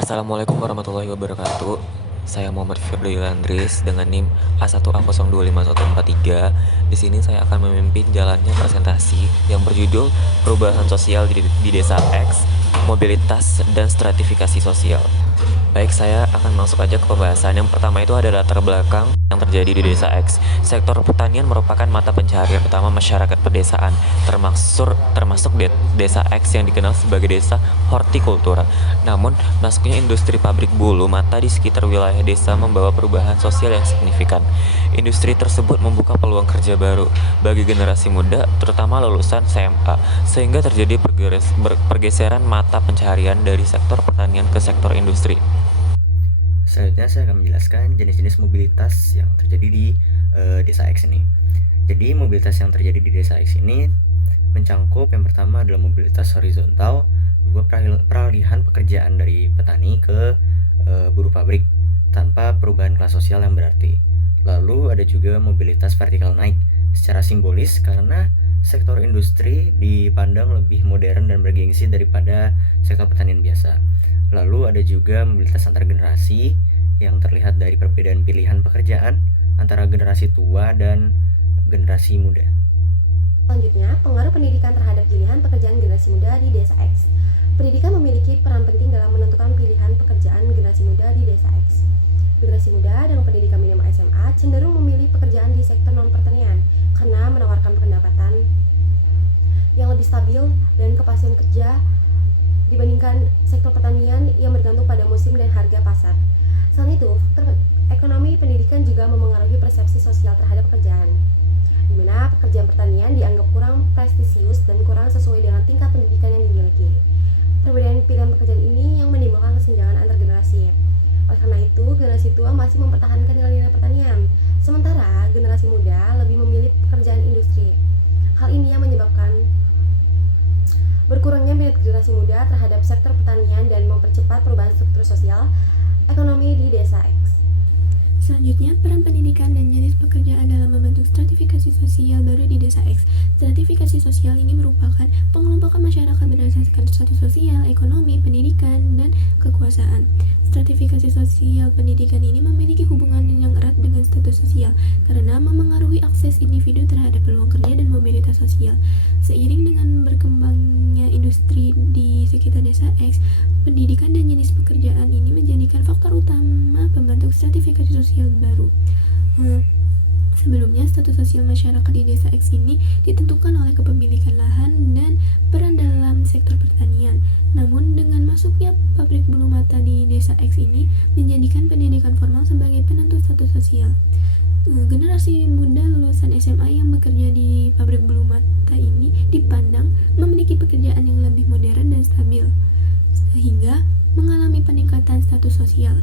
Assalamualaikum warahmatullahi wabarakatuh. Saya Muhammad Firly Landris dengan NIM A1A0251143. Di sini saya akan memimpin jalannya presentasi yang berjudul Perubahan Sosial di Desa X, Mobilitas dan Stratifikasi Sosial. Baik, saya akan masuk aja ke pembahasan. Yang pertama itu ada latar belakang yang terjadi di Desa X. Sektor pertanian merupakan mata pencaharian utama masyarakat pedesaan, termasuk Desa X yang dikenal sebagai desa hortikultura. Namun, masuknya industri pabrik bulu mata di sekitar wilayah desa membawa perubahan sosial yang signifikan. Industri tersebut membuka peluang kerja baru bagi generasi muda, terutama lulusan SMA, sehingga terjadi pergeseran mata pencaharian dari sektor pertanian ke sektor industri. Selanjutnya saya akan menjelaskan jenis-jenis mobilitas yang terjadi di Desa X ini. Jadi mobilitas yang terjadi di Desa X ini mencangkup yang pertama adalah mobilitas horizontal, berupa peralihan pekerjaan dari petani ke buruh pabrik tanpa perubahan kelas sosial yang berarti. Lalu ada juga mobilitas vertikal naik secara simbolis karena sektor industri dipandang lebih modern dan bergengsi daripada sektor pertanian biasa. Lalu ada juga mobilitas antar generasi yang terlihat dari perbedaan pilihan pekerjaan antara generasi tua dan generasi muda. Selanjutnya, pengaruh pendidikan terhadap pilihan pekerjaan generasi muda di Desa X. Pendidikan memiliki peran penting dalam menentukan pilihan pekerjaan generasi muda di Desa X. Generasi muda dengan pendidikan minimal SMA cenderung memilih pekerjaan di sektor non-pertanian karena menawarkan pendapatan yang lebih stabil dan kepastian kerja dibandingkan sektor pertanian yang bergantung pada musim dan harga pasar. Selain itu, faktor ekonomi pendidikan juga memengaruhi persepsi sosial terhadap pekerjaan, di mana pekerjaan pertanian dianggap kurang prestisius dan kurang sesuai dengan tingkat pendidikan yang dimiliki. Perbedaan pilihan pekerjaan ini yang menimbulkan kesenjangan antar generasi. Oleh karena itu, generasi tua masih mempertahankan nilai-nilai pertanian, sementara generasi muda lebih memilih pekerjaan industri. Hal ini yang menyebabkan berkurangnya minat generasi muda terhadap sektor pertanian dan mempercepat perubahan struktur sosial ekonomi di Desa X. Selanjutnya, peran pendidikan dan jenis pekerjaan dalam membentuk stratifikasi sosial baru di Desa X. Stratifikasi sosial ini merupakan pengelompokan masyarakat berdasarkan status sosial, ekonomi, pendidikan, dan kekuasaan. Stratifikasi sosial pendidikan ini memiliki hubungan yang erat dengan status sosial karena memengaruhi akses individu terhadap peluang kerja dan mobilitas sosial. Seiring dengan berkembangnya industri di sekitar Desa X, pendidikan dan jenis pekerjaan ini menjadikan faktor utama pembentuk stratifikasi sosial baru. Sebelumnya, status sosial masyarakat di Desa X ini ditentukan oleh kepemilikan lahan dan peran dalam sektor pertanian. Namun, dengan masuknya pabrik bulu mata di Desa X ini menjadikan pendidikan formal sebagai penentu status sosial. Generasi muda lulusan SMA yang bekerja di pabrik bulu mata ini dipandang memiliki pekerjaan yang lebih modern dan stabil, sehingga mengalami peningkatan status sosial.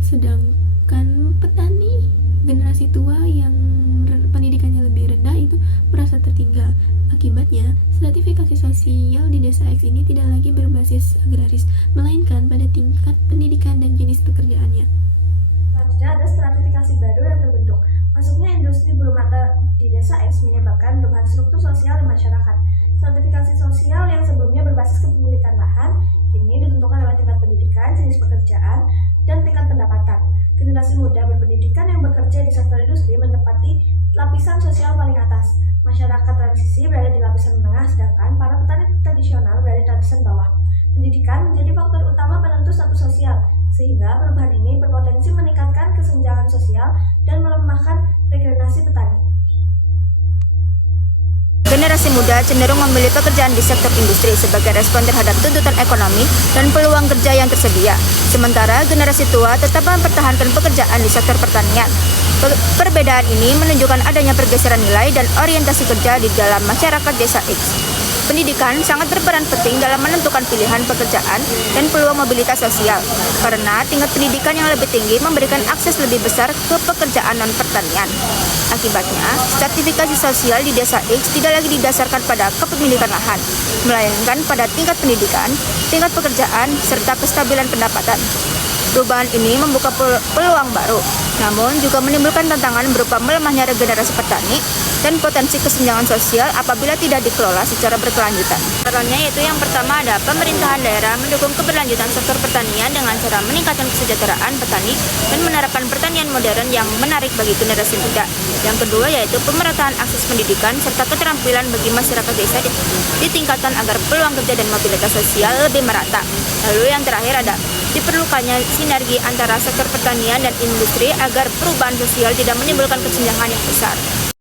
Sedangkan petani generasi tua yang pendidikannya lebih rendah itu merasa tertinggal. Akibatnya, stratifikasi sosial di Desa X ini tidak lagi berbasis agraris, melainkan pada tingkat pendidikan dan jenis pekerjaannya. Selanjutnya ada stratifikasi baru yang terbentuk. Masuknya industri bulu mata di Desa X menyebabkan perubahan struktur sosial di masyarakat. Stratifikasi sosial yang sebelumnya berbasis kepemilikan lahan, kini ditentukan oleh tingkat pendidikan, jenis pekerjaan, dan tingkat pendapatan. Generasi muda berpendidikan yang bekerja di sektor industri menempati lapisan sosial paling atas. Masyarakat transisi berada di lapisan menengah, sedangkan para petani tradisional berada di lapisan bawah. Pendidikan menjadi faktor utama penentu status sosial, sehingga perubahan ini berpotensi meningkatkan kesenjangan sosial dan melemahkan regenerasi petani. Generasi muda cenderung memilih pekerjaan di sektor industri sebagai respon terhadap tuntutan ekonomi dan peluang kerja yang tersedia. Sementara generasi tua tetap mempertahankan pekerjaan di sektor pertanian. Perbedaan ini menunjukkan adanya pergeseran nilai dan orientasi kerja di dalam masyarakat Desa X. Pendidikan sangat berperan penting dalam menentukan pilihan pekerjaan dan peluang mobilitas sosial, karena tingkat pendidikan yang lebih tinggi memberikan akses lebih besar ke pekerjaan non-pertanian. Akibatnya, stratifikasi sosial di Desa X tidak lagi didasarkan pada kepemilikan lahan, melainkan pada tingkat pendidikan, tingkat pekerjaan, serta kestabilan pendapatan. Perubahan ini membuka peluang baru, namun juga menimbulkan tantangan berupa melemahnya regenerasi petani, dan potensi kesenjangan sosial apabila tidak dikelola secara berkelanjutan. Caranya yaitu yang pertama ada pemerintahan daerah mendukung keberlanjutan sektor pertanian dengan cara meningkatkan kesejahteraan petani dan menerapkan pertanian modern yang menarik bagi generasi muda. Yang kedua yaitu pemerataan akses pendidikan serta keterampilan bagi masyarakat desa ditingkatkan agar peluang kerja dan mobilitas sosial lebih merata. Lalu yang terakhir ada diperlukannya sinergi antara sektor pertanian dan industri agar perubahan sosial tidak menimbulkan kesenjangan yang besar.